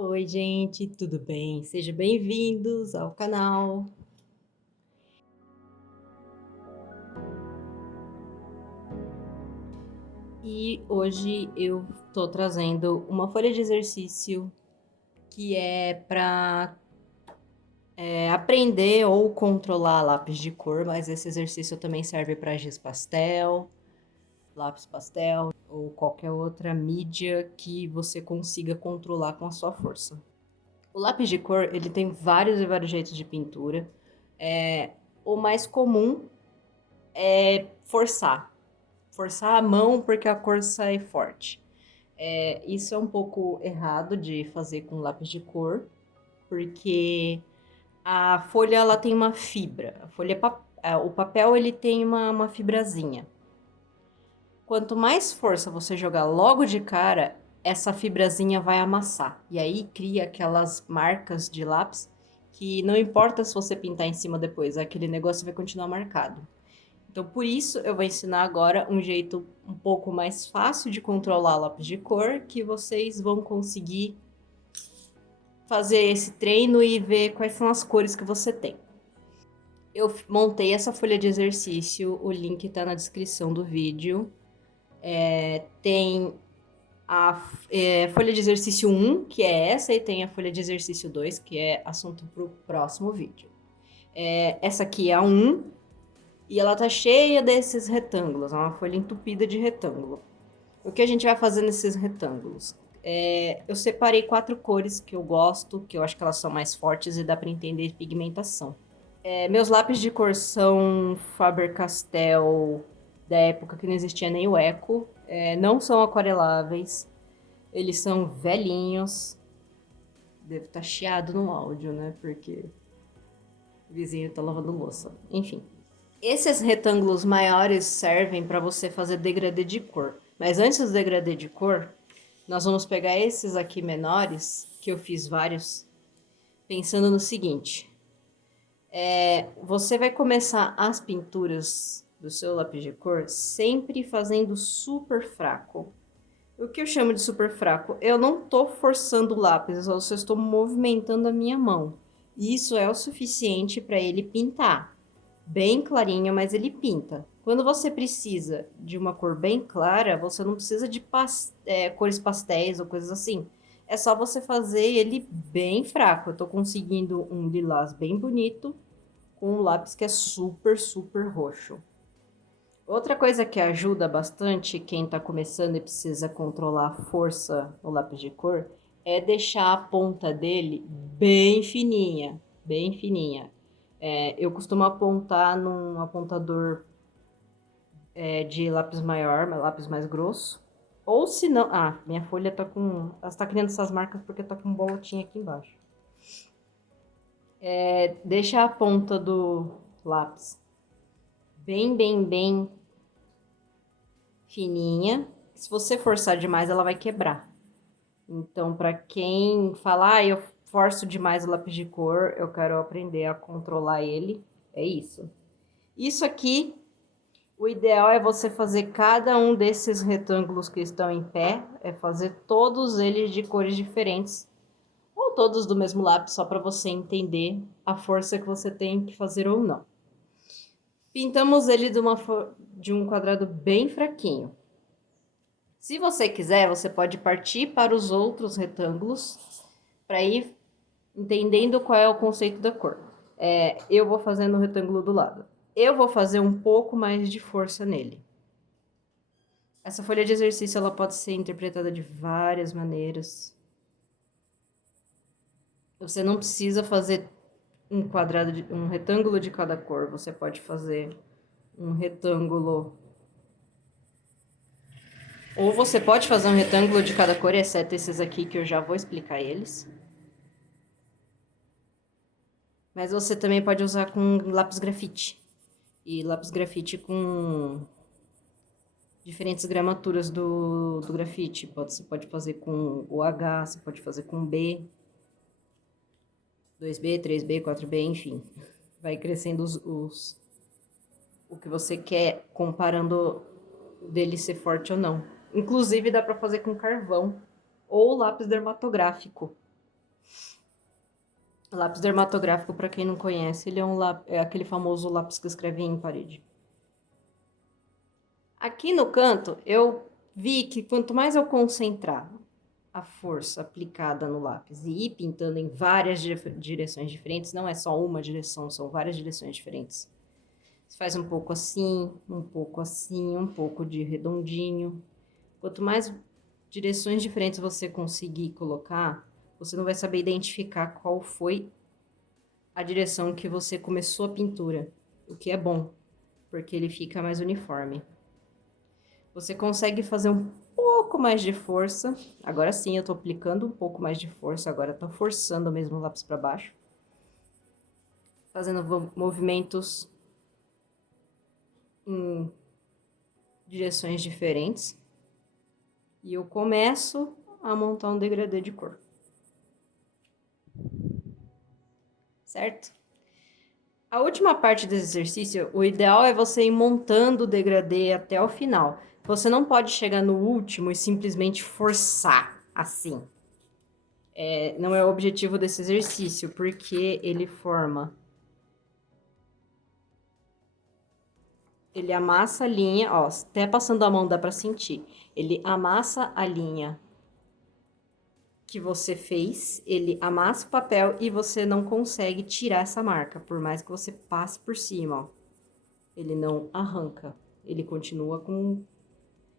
Oi, gente, tudo bem? Sejam bem-vindos ao canal. E hoje eu tô trazendo uma folha de exercício que é para aprender ou controlar lápis de cor, mas esse exercício também serve para giz pastel, lápis pastel ou qualquer outra mídia que você consiga controlar com a sua força. O lápis de cor, ele tem vários e vários jeitos de pintura. O mais comum é forçar a mão porque a cor sai forte. Isso é um pouco errado de fazer com lápis de cor, porque a folha ela tem uma fibra. O papel ele tem uma fibrazinha. Quanto mais força você jogar logo de cara, essa fibrazinha vai amassar. E aí cria aquelas marcas de lápis que não importa se você pintar em cima depois, aquele negócio vai continuar marcado. Então, por isso, eu vou ensinar agora um jeito um pouco mais fácil de controlar lápis de cor, que vocês vão conseguir fazer esse treino e ver quais são as cores que você tem. Eu montei essa folha de exercício, o link está na descrição do vídeo. Tem a folha de exercício 1, que é essa, e tem a folha de exercício 2, que é assunto para o próximo vídeo. Essa aqui é a 1, e ela tá cheia desses retângulos, é uma folha entupida de retângulo. O que a gente vai fazer nesses retângulos? Eu separei 4 cores que eu gosto, que eu acho que elas são mais fortes e dá para entender pigmentação. Meus lápis de cor são Faber-Castell da época que não existia nem o Eco. Não são aquareláveis, eles são velhinhos. Deve estar chiado no áudio, né? Porque o vizinho tá lavando louça. Enfim. Esses retângulos maiores servem para você fazer degradê de cor. Mas antes do degradê de cor, nós vamos pegar esses aqui menores, que eu fiz vários, pensando no seguinte. Você vai começar as pinturas do seu lápis de cor sempre fazendo super fraco. O que eu chamo de super fraco? Eu não estou forçando o lápis, eu só estou movimentando a minha mão. E isso é o suficiente para ele pintar bem clarinho, mas ele pinta. Quando você precisa de uma cor bem clara, você não precisa de cores pastéis ou coisas assim. É só você fazer ele bem fraco. Eu tô conseguindo um lilás bem bonito com um lápis que é super, super roxo. Outra coisa que ajuda bastante quem tá começando e precisa controlar a força no lápis de cor é deixar a ponta dele bem fininha, bem fininha. Eu costumo apontar num apontador de lápis maior, lápis mais grosso. Ou se não... Ah, minha folha tá com... Ela tá criando essas marcas porque tá com bolotinha aqui embaixo. Deixa a ponta do lápis bem, bem, bem fininha. Se você forçar demais, ela vai quebrar. Então, para quem fala, eu forço demais o lápis de cor, eu quero aprender a controlar ele, é isso. Isso aqui, o ideal é você fazer cada um desses retângulos que estão em pé, fazer todos eles de cores diferentes, ou todos do mesmo lápis, só para você entender a força que você tem que fazer ou não. Pintamos ele de um quadrado bem fraquinho. Se você quiser, você pode partir para os outros retângulos para ir entendendo qual é o conceito da cor. Eu vou fazendo o retângulo do lado. Eu vou fazer um pouco mais de força nele. Essa folha de exercício ela pode ser interpretada de várias maneiras. Você não precisa fazer um retângulo de cada cor. Você pode fazer um retângulo. Ou você pode fazer um retângulo de cada cor, exceto esses aqui que eu já vou explicar eles. Mas você também pode usar com lápis grafite. E lápis grafite com diferentes gramaturas do grafite. Você pode fazer com o H, você pode fazer com B, 2B, 3B, 4B, enfim. Vai crescendo o que você quer, comparando dele ser forte ou não. Inclusive dá para fazer com carvão ou lápis dermatográfico. Lápis dermatográfico, para quem não conhece, ele é aquele famoso lápis que escreve em parede. Aqui no canto, eu vi que quanto mais eu concentrar a força aplicada no lápis e ir pintando em várias direções diferentes, não é só uma direção, são várias direções diferentes. Você faz um pouco assim, um pouco assim, um pouco de redondinho. Quanto mais direções diferentes você conseguir colocar, você não vai saber identificar qual foi a direção que você começou a pintura, o que é bom, porque ele fica mais uniforme. Você consegue fazer um pouco mais de força. Agora sim, eu tô aplicando um pouco mais de força, agora tô forçando mesmo o lápis para baixo. Fazendo movimentos em direções diferentes. E eu começo a montar um degradê de cor. Certo? A última parte desse exercício, o ideal é você ir montando o degradê até o final. Você não pode chegar no último e simplesmente forçar assim. Não é o objetivo desse exercício, porque ele forma... Ele amassa a linha, ó, até passando a mão dá pra sentir. Ele amassa a linha que você fez, ele amassa o papel e você não consegue tirar essa marca, por mais que você passe por cima, ó. Ele não arranca, ele continua com...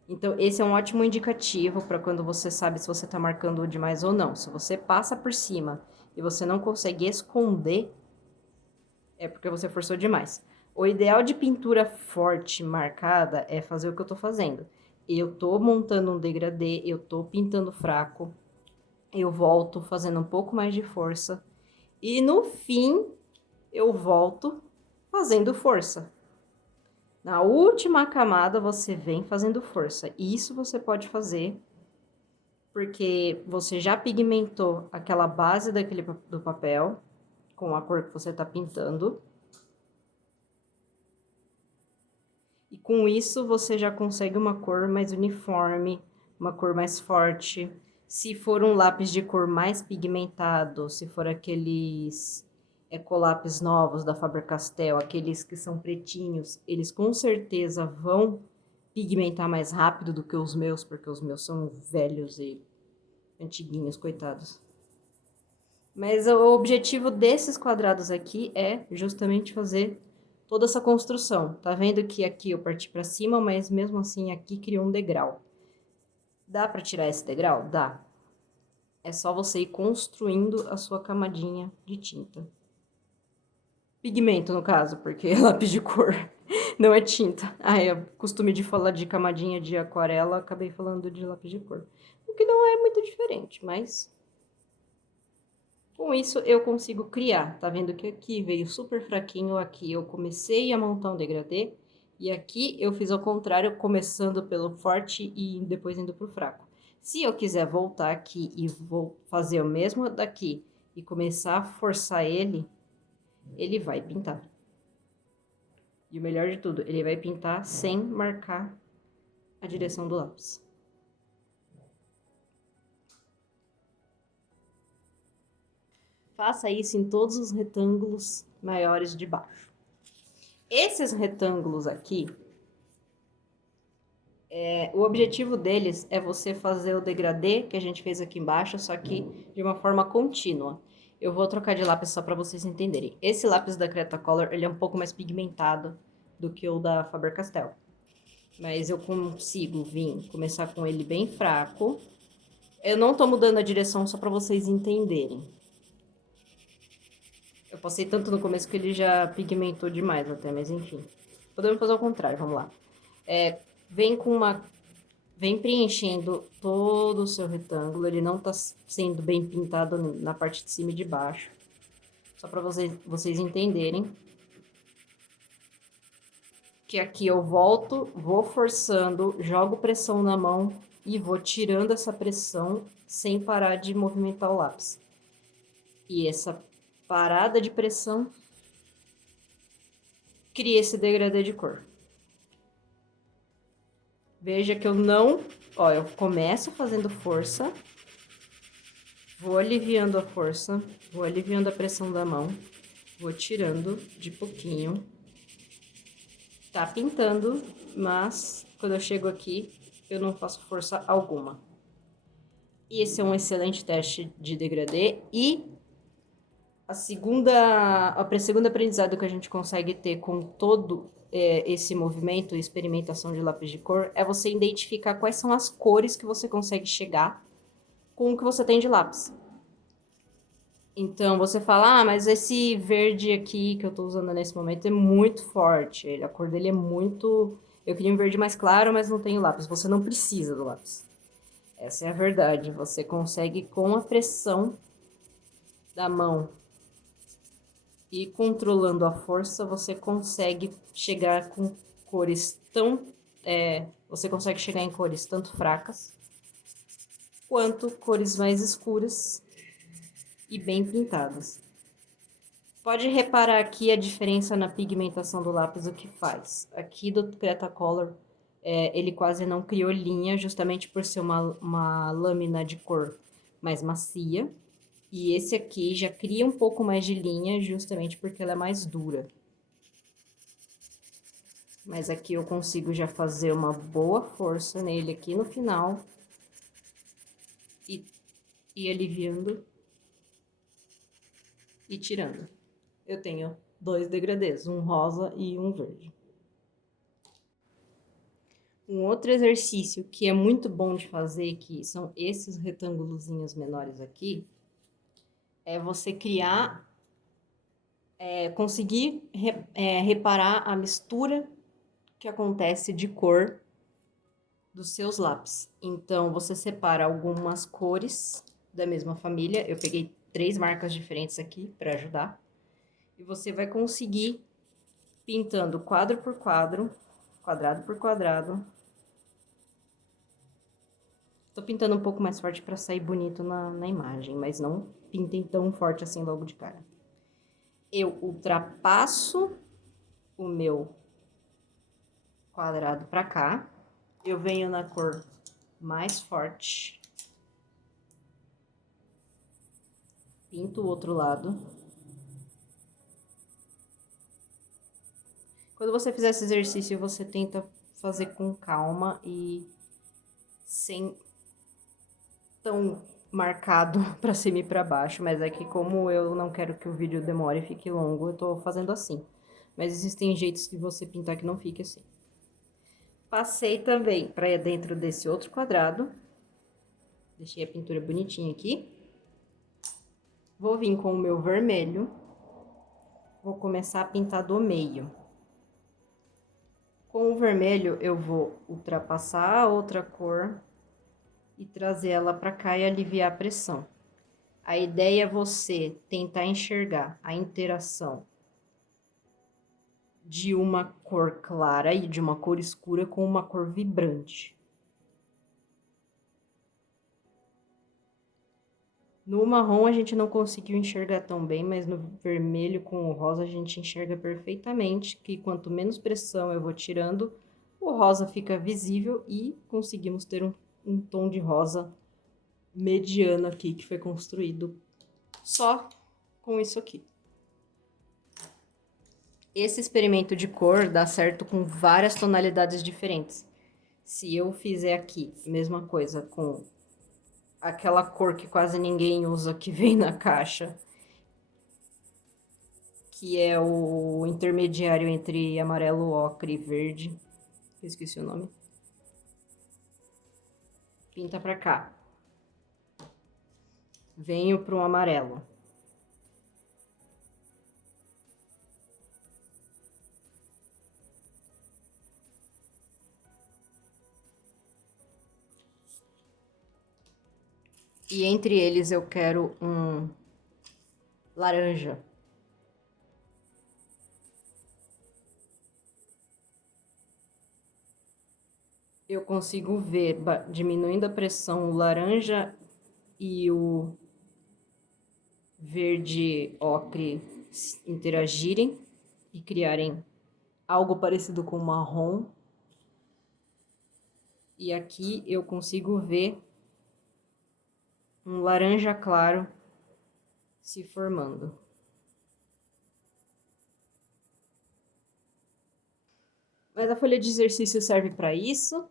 Então, esse é um ótimo indicativo para quando você sabe se você tá marcando demais ou não. Se você passa por cima e você não consegue esconder, é porque você forçou demais. O ideal de pintura forte, marcada, é fazer o que eu tô fazendo. Eu tô montando um degradê, eu tô pintando fraco, eu volto fazendo um pouco mais de força, e no fim, eu volto fazendo força. Na última camada, você vem fazendo força. E isso você pode fazer porque você já pigmentou aquela base do papel com a cor que você tá pintando. E com isso, você já consegue uma cor mais uniforme, uma cor mais forte. Se for um lápis de cor mais pigmentado, se for aqueles ecolápis novos da Faber-Castell, aqueles que são pretinhos, eles com certeza vão pigmentar mais rápido do que os meus, porque os meus são velhos e antiguinhos, coitados. Mas o objetivo desses quadrados aqui é justamente fazer toda essa construção. Tá vendo que aqui eu parti para cima, mas mesmo assim aqui criou um degrau. Dá para tirar esse degrau? Dá. É só você ir construindo a sua camadinha de tinta. Pigmento, no caso, porque é lápis de cor, não é tinta. Ah, eu costume de falar de camadinha de aquarela, acabei falando de lápis de cor. O que não é muito diferente, mas... Com isso, eu consigo criar. Tá vendo que aqui veio super fraquinho, aqui eu comecei a montar um degradê, e aqui eu fiz ao contrário, começando pelo forte e depois indo pro fraco. Se eu quiser voltar aqui e vou fazer o mesmo daqui e começar a forçar ele, ele vai pintar. E o melhor de tudo, ele vai pintar sem marcar a direção do lápis. Faça isso em todos os retângulos maiores de baixo. Esses retângulos aqui, o objetivo deles é você fazer o degradê que a gente fez aqui embaixo, só que de uma forma contínua. Eu vou trocar de lápis só para vocês entenderem. Esse lápis da Cretacolor, ele é um pouco mais pigmentado do que o da Faber-Castell. Mas eu consigo começar com ele bem fraco. Eu não tô mudando a direção só para vocês entenderem. Eu passei tanto no começo que ele já pigmentou demais até, mas enfim. Podemos fazer o contrário, vamos lá. Vem preenchendo todo o seu retângulo, ele não tá sendo bem pintado na parte de cima e de baixo. Só para vocês entenderem. Que aqui eu volto, vou forçando, jogo pressão na mão e vou tirando essa pressão sem parar de movimentar o lápis. E essa parada de pressão cria esse degradê de cor. Veja que eu não... Ó, eu começo fazendo força, Vou aliviando a força, vou aliviando a pressão da mão, vou tirando de pouquinho. Tá pintando, mas quando eu chego aqui, eu não faço força alguma. E esse é um excelente teste de degradê. E o segundo aprendizado que a gente consegue ter com todo esse movimento e experimentação de lápis de cor é você identificar quais são as cores que você consegue chegar com o que você tem de lápis. Então, você fala, mas esse verde aqui que eu tô usando nesse momento é muito forte. A cor dele é muito... Eu queria um verde mais claro, mas não tenho lápis. Você não precisa do lápis. Essa é a verdade. Você consegue, com a pressão da mão e controlando a força, você consegue chegar com cores tão... você consegue chegar em cores tanto fracas, quanto cores mais escuras e bem pintadas. Pode reparar aqui a diferença na pigmentação do lápis, o que faz. Aqui do Cretacolor, ele quase não criou linha, justamente por ser uma lâmina de cor mais macia. E esse aqui já cria um pouco mais de linha, justamente porque ela é mais dura. Mas aqui eu consigo já fazer uma boa força nele aqui no final. E aliviando. E tirando. Eu tenho 2 degradês, um rosa e um verde. Um outro exercício que é muito bom de fazer, que são esses retângulozinhos menores aqui, é você criar, conseguir reparar a mistura que acontece de cor dos seus lápis. Então, você separa algumas cores da mesma família. Eu peguei 3 marcas diferentes aqui para ajudar. E você vai conseguir pintando quadro por quadro, quadrado por quadrado. Tô pintando um pouco mais forte para sair bonito na imagem, mas não pintem tão forte assim logo de cara. Eu ultrapasso o meu quadrado para cá. Eu venho na cor mais forte. Pinto o outro lado. Quando você fizer esse exercício, você tenta fazer com calma e sem tão marcado para cima e para baixo, mas é que como eu não quero que o vídeo demore e fique longo, eu tô fazendo assim. Mas existem jeitos de você pintar que não fique assim. Passei também para dentro desse outro quadrado. Deixei a pintura bonitinha aqui. Vou vir com o meu vermelho. Vou começar a pintar do meio. Com o vermelho, eu vou ultrapassar a outra cor e trazer ela para cá e aliviar a pressão. A ideia é você tentar enxergar a interação de uma cor clara e de uma cor escura com uma cor vibrante. No marrom a gente não conseguiu enxergar tão bem, mas no vermelho com o rosa a gente enxerga perfeitamente que quanto menos pressão eu vou tirando, o rosa fica visível e conseguimos ter um tom de rosa mediano aqui que foi construído só com isso aqui. Esse experimento de cor dá certo com várias tonalidades diferentes. Se eu fizer aqui a mesma coisa com aquela cor que quase ninguém usa que vem na caixa, que é o intermediário entre amarelo, ocre e verde, eu esqueci o nome. Pinta pra cá. Venho pro amarelo. E entre eles eu quero um laranja. Eu consigo ver, diminuindo a pressão, o laranja e o verde ocre interagirem e criarem algo parecido com marrom. E aqui eu consigo ver um laranja claro se formando. Mas a folha de exercício serve para isso.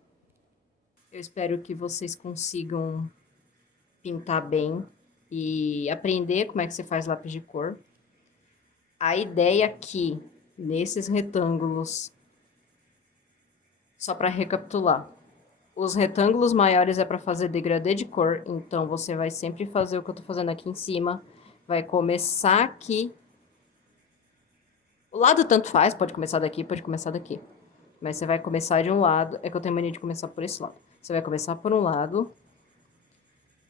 Eu espero que vocês consigam pintar bem e aprender como é que você faz lápis de cor. A ideia aqui, nesses retângulos, só para recapitular, os retângulos maiores é para fazer degradê de cor, então você vai sempre fazer o que eu tô fazendo aqui em cima, vai começar aqui. O lado tanto faz, pode começar daqui, pode começar daqui. Mas você vai começar de um lado, é que eu tenho mania de começar por esse lado. Você vai começar por um lado,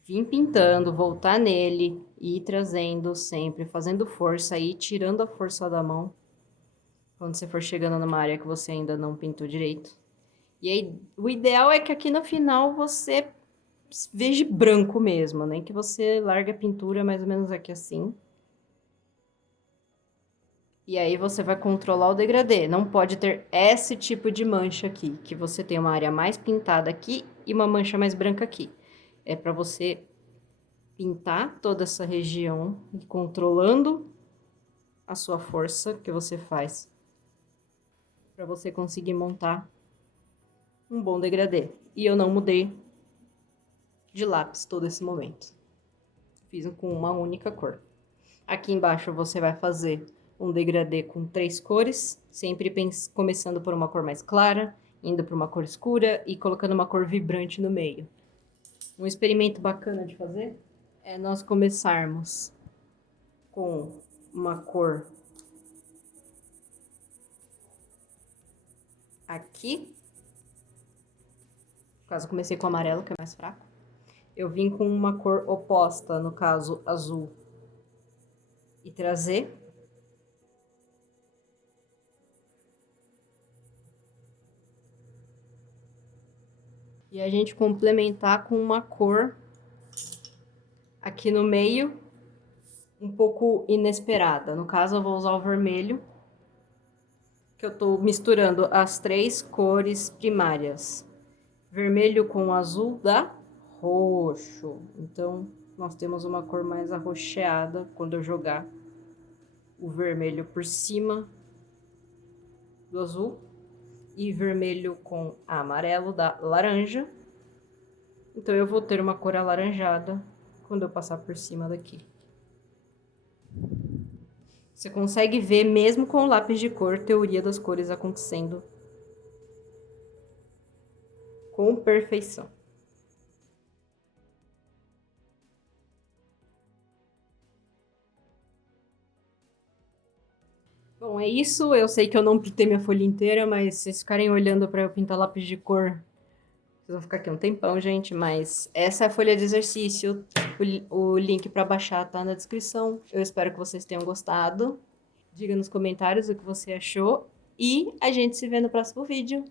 vir pintando, voltar nele e ir trazendo sempre, fazendo força e tirando a força da mão. Quando você for chegando numa área que você ainda não pintou direito. E aí, o ideal é que aqui no final você veja branco mesmo, né? Que você larga a pintura mais ou menos aqui assim. E aí você vai controlar o degradê. Não pode ter esse tipo de mancha aqui, que você tem uma área mais pintada aqui e uma mancha mais branca aqui. É para você pintar toda essa região, controlando a sua força que você faz, para você conseguir montar um bom degradê. E eu não mudei de lápis todo esse momento. Fiz com uma única cor. Aqui embaixo você vai fazer um degradê com 3 cores, sempre começando por uma cor mais clara, indo para uma cor escura e colocando uma cor vibrante no meio. Um experimento bacana de fazer é nós começarmos com uma cor aqui. No caso, eu comecei com amarelo, que é mais fraco. Eu vim com uma cor oposta, no caso, azul. E trazer. E a gente complementar com uma cor aqui no meio, um pouco inesperada. No caso, eu vou usar o vermelho, que eu tô misturando as 3 cores primárias. Vermelho com azul dá roxo. Então, nós temos uma cor mais arroxeada quando eu jogar o vermelho por cima do azul. E vermelho com amarelo dá laranja. Então, eu vou ter uma cor alaranjada quando eu passar por cima daqui. Você consegue ver, mesmo com o lápis de cor, teoria das cores acontecendo com perfeição. Bom, é isso. Eu sei que eu não pintei minha folha inteira, mas se vocês ficarem olhando para eu pintar lápis de cor, vocês vão ficar aqui um tempão, gente. Mas essa é a folha de exercício. O link para baixar tá na descrição. Eu espero que vocês tenham gostado. Diga nos comentários o que você achou. E a gente se vê no próximo vídeo.